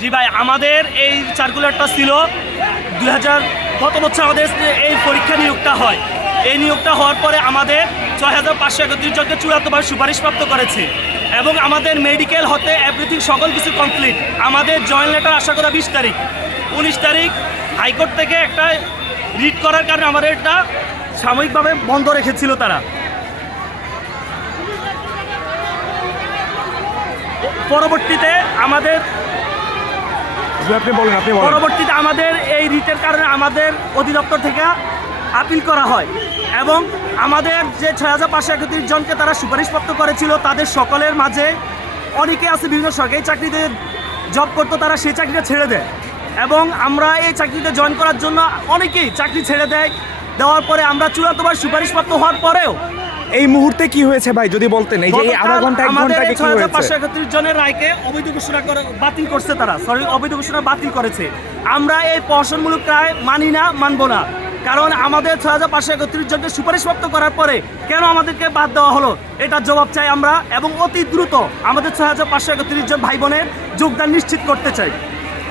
জি ভাই, আমাদের এই সার্কুলারটা ছিল দুই হাজার গত বছর আমাদের এই পরীক্ষা নিয়োগটা হয়? এই নিয়োগটা হওয়ার পরে আমাদের ছয় হাজার পাঁচশো একত্রিশ জনকে চূড়ান্তভাবে সুপারিশপ্রাপ্ত করেছে এবং আমাদের মেডিকেল হতে এভরিথিং সকল কিছু কমপ্লিট আমাদের জয়েন্ট লেটার আশা করা বিশ তারিখ। উনিশ তারিখ হাইকোর্ট থেকে একটা রিট করার কারণে আমাদের এটা সাময়িকভাবে বন্ধ রেখেছিল তারা। পরবর্তীতে আমাদের পরবর্তীতে আমাদের এই রিটের কারণে আমাদের অধিদপ্তর থেকে আপিল করা হয় এবং আমাদের যে ছয় হাজার পাঁচশো একত্রিশ জনকে তারা সুপারিশপ্রাপ্ত করেছিল, তাদের সকলের মাঝে অনেকে আছে বিভিন্ন সরকারি চাকরিতে জব করতো, তারা সেই চাকরিটা ছেড়ে দেয়। এবং আমরা এই চাকরিতে জয়েন করার জন্য অনেকেই চাকরি ছেড়ে দেয়। দেওয়ার পরে আমরা চূড়ান্তবার সুপারিশপ্রাপ্ত হওয়ার পরেও এই মুহূর্তে কি হয়েছে ভাই? যদি বলতেন এই যে এই আধা ঘণ্টা এক আমাদের ঘণ্টা কি হাজার পাঁচশো একত্রিশ জনের রায়কে অবৈধ ঘোষণা করে বাতিল করছে তারা। সরি অবৈধ ঘোষণা বাতিল করেছে। আমরা এই প্রহসনমূলক রায় মানি না মানবো না। কারণ আমাদের ছয় হাজার পাঁচশো একত্রিশ জনকে সুপারিশপ্রাপ্ত করার পরে কেন আমাদেরকে বাদ দেওয়া হলো? এটার জবাব চাই আমরা এবং অতি দ্রুত আমাদের ছয় হাজার পাঁচশো একত্রিশ জন ভাই বোনের যোগদান নিশ্চিত করতে চাই।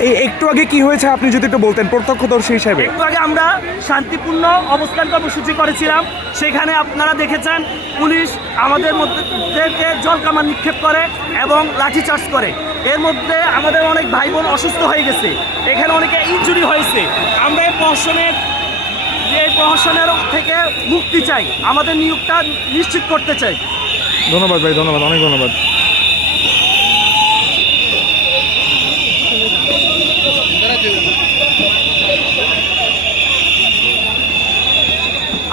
এই একটু আগে কি হয়েছে আপনি যদি একটু বলতেন প্রত্যক্ষদর্শী হিসেবে? একটু আগে আমরা শান্তিপূর্ণ অবস্থান কর্মসূচি করেছিলাম। সেখানে আপনারা দেখেছেন পুলিশ আমাদের মধ্যে থেকে জল কামান নিক্ষেপ করে এবং লাঠিচার্জ করে। এর মধ্যে আমাদের অনেক ভাই বোন অসুস্থ হয়ে গেছে। এখানে অনেকে ইঞ্জুরি হয়েছে। আমরা এই প্রহসনের এই প্রহসনের থেকে মুক্তি চাই। আমাদের নিয়োগটা নিশ্চিত করতে চাই। ধন্যবাদ ভাই ধন্যবাদ অনেক ধন্যবাদ।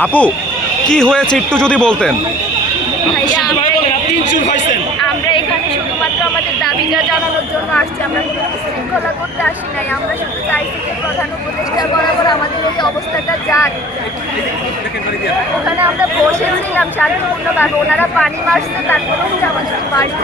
আপু কি হয়েছে একটু যদি বলতেন? আমরা এখানে শুধুমাত্র আমাদের দাবিটা জানানোর জন্য আসছি। আমরা কোনো বিশৃঙ্খলা করতে আসি নাই। আমরা শুধু চাইছি যে প্রধান উপদেষ্টা বরাবর আমাদের এই অবস্থাটা যাক। ওখানে আমরা বসেছিলাম শান্তিপূর্ণভাবে। ওনারা পানি মারছে তারপরে হচ্ছে আমাদের বাড়ি